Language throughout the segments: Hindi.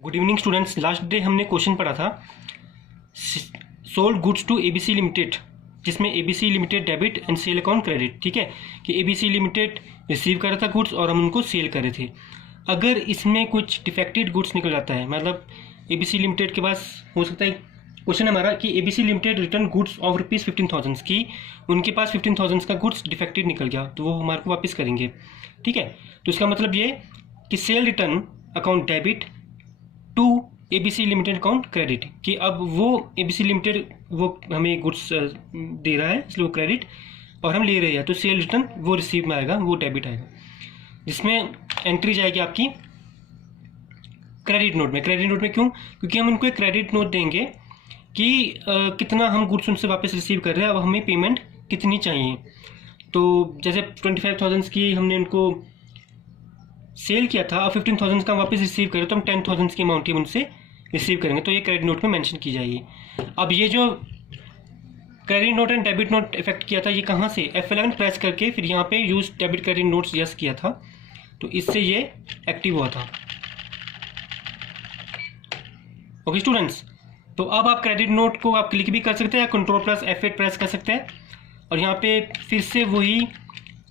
Good evening students. Last day हमने क्वेश्चन पढ़ा था sold goods to ABC limited, जिसमें ABC limited debit and sale account credit. ठीक है कि एबीसी लिमिटेड रिसीव कर रहा था गुड्स और हम उनको सेल कर रहे थे। अगर इसमें कुछ डिफेक्टेड गुड्स निकल जाता है, मतलब एबीसी लिमिटेड के पास हो सकता है क्वेश्चन हमारा कि ABC limited return goods of rupees 15,000 की, उनके पास 15,000 का गुड्स डिफेक्टेड निकल गया तो वो हमारे को वापस करेंगे। ठीक है, तो इसका मतलब ये कि sale return account debit to ABC limited account credit, कि अब वो एबीसी लिमिटेड वो हमें गुड्स दे रहा है इसलिए वो क्रेडिट और हम ले रहे हैं, तो सेल रिटर्न वो रिसीव में आएगा, वो डेबिट आएगा, जिसमें एंट्री जाएगी आपकी क्रेडिट नोट में। क्रेडिट नोट में क्यों? क्योंकि हम उनको एक क्रेडिट नोट देंगे कि कितना हम गुड्स उनसे वापस रिसीव कर रहे हैं, अब हमें पेमेंट कितनी चाहिए। तो जैसे 25,000 की हमने उनको सेल किया था और 15,000 का वापस रिसीव करें तो हम 10,000 की अमाउंट ही उनसे रिसीव करेंगे, तो ये क्रेडिट नोट में मेंशन की जाएगी। अब ये जो credit note and debit note effect किया था ये कहाँ से? F11 प्रेस करके फिर यहाँ पे use debit credit notes yes किया था, तो इससे ये एक्टिव हुआ था। ओके स्टूडेंट्स, तो अब आप क्रेडिट नोट को आप क्लिक भी कर सकते हैं या Ctrl+F8 प्रेस कर सकते हैं और यहाँ पे फिर से वही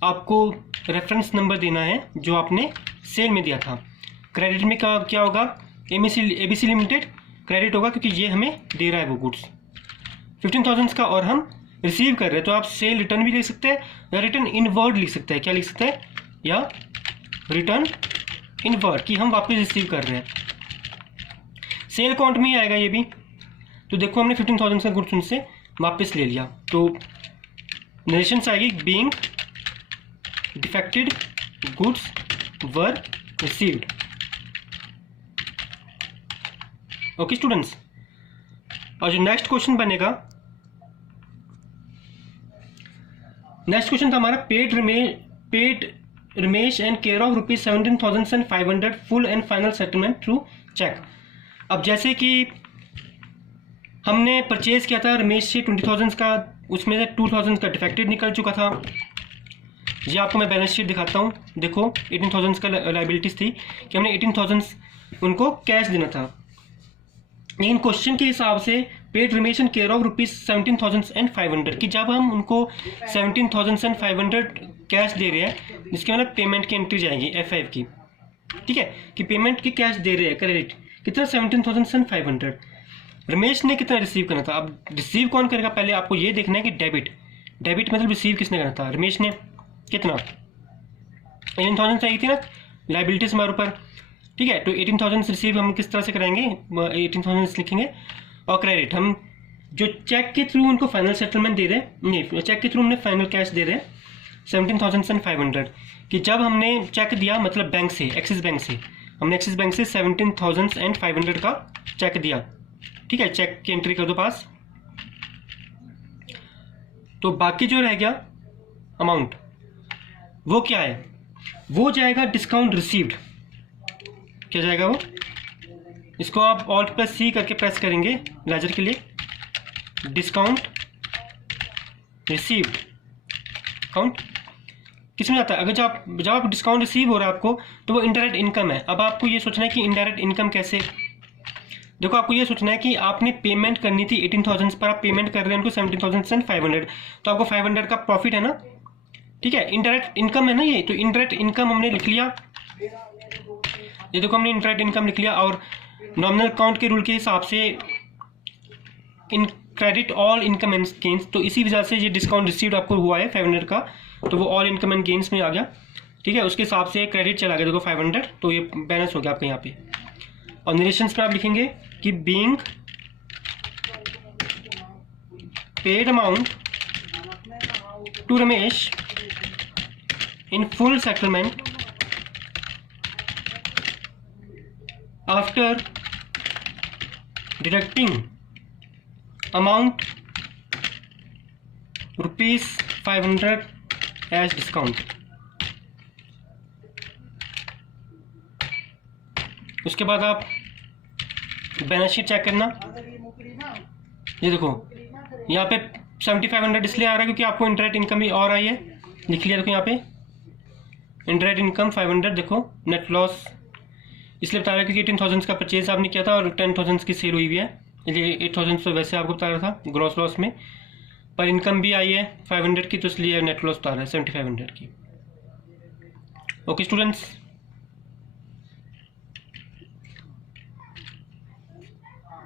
आपको रेफरेंस नंबर देना है जो आपने सेल में दिया था। क्रेडिट में क्या होगा? एबीसी लिमिटेड क्रेडिट होगा क्योंकि ये हमें दे रहा है वो गुड्स 15,000 का और हम रिसीव कर रहे हैं, तो आप सेल रिटर्न भी लिख सकते हैं या रिटर्न इनवर्ड लिख सकते हैं। क्या लिख सकते हैं? या रिटर्न इनवर्ड, कि हम वापस रिसीव कर रहे हैं। सेल अकाउंट में ही आएगा ये भी। तो देखो हमने 15,000 का गुड्स उनसे वापस ले लिया, तो नरेशन आएगी being defected goods were received. Okay students, और जो नेक्स्ट क्वेश्चन बनेगा, नेक्स्ट क्वेश्चन था हमारा paid Ramesh and care of ₹17,500 full and final settlement through cheque. अब जैसे कि हमने परचेज किया था रमेश से 20,000 का, उसमें से 2,000 का डिफेक्टेड निकल चुका था। ये आपको मैं बैलेंस शीट दिखाता हूँ। देखो 18,000 का लाइबिलिटीज थी कि हमने 18,000 उनको कैश देना था, लेकिन क्वेश्चन के हिसाब से paid Ramesh and care of ₹17,500 कि जब हम उनको 17,500 कैश दे रहे हैं, जिसके मतलब पेमेंट की एंट्री जाएगी F5 की। ठीक है, कि पेमेंट की कैश दे रहे हैं क्रेडिट कितना? 17,500। रमेश ने कितना रिसीव करना था? अब रिसीव कौन करेगा? पहले आपको ये देखना है कि डेबिट मतलब रिसीव किसने करना था? रमेश ने कितना? 18,000 चाहिए थी ना लाइबिलिटीज हमारे ऊपर। ठीक है, तो 18,000 रिसीव हम किस तरह से कराएंगे? 18,000 लिखेंगे और क्रेडिट हम जो चेक के थ्रू उनको फाइनल सेटलमेंट दे रहे हैं, नहीं चेक के थ्रू हमने फाइनल कैश दे रहे हैं 17,500, कि जब हमने चेक दिया मतलब बैंक से, एक्सिस बैंक से, हमने एक्सिस बैंक से 17,500 का चेक दिया। ठीक है, चेक की एंट्री कर दो पास। तो बाकी जो रह गया अमाउंट वो क्या है? वो जाएगा डिस्काउंट रिसीव्ड। क्या जाएगा वो? इसको आप Alt+C करके प्रेस करेंगे लेजर के लिए, डिस्काउंट रिसीव्ड अकाउंट किसमें जाता है? अगर जब आप डिस्काउंट रिसीव हो रहा है आपको, तो वो इनडायरेक्ट इनकम है। अब आपको ये सोचना है कि इनडायरेक्ट इनकम कैसे? देखो आपको ये सोचना है कि आपने पेमेंट करनी थी 18,000 पर, आप पेमेंट कर रहे हैं उनको 17,500, तो आपको 500 का प्रॉफिट है ना। ठीक है, इनडायरेक्ट इनकम है ना ये, तो इनडायरेक्ट इनकम हमने लिख लिया। ये देखो हमने इनडायरेक्ट इनकम लिख लिया और नॉमिनल अकाउंट के रूल के हिसाब से in credit all income and gains, तो इसी वजह से ये डिस्काउंट रिसीव्ड आपको हुआ है 500 का, तो वो ऑल इनकम एंड गेन्स में आ गया। ठीक है, उसके हिसाब से क्रेडिट चला गया देखो 500, तो ये बैलेंस हो गया आपके यहाँ पे। और नरेशंस में आप लिखेंगे कि being paid amount to Ramesh in full settlement after deducting amount ₹500 as discount. उसके बाद आप बैलेंस शीट चेक करना। ये देखो यहाँ पे 7,500 इसलिए आ रहा है क्योंकि आपको इंटरेस्ट इनकम भी और आई है, लिख लिया। देखो यहाँ पे इंटरेस्ट इनकम 500, देखो नेट लॉस इसलिए बता रहा है क्योंकि 18,000 का परचेज आपने किया था और 10,000 की सेल हुई भी है, इसलिए 8,000 तो वैसे आपको बता रहा था ग्रॉस लॉस में, पर इनकम भी आई है 500 की, तो इसलिए नेट लॉस बता रहा है 7,500 की। Okay students.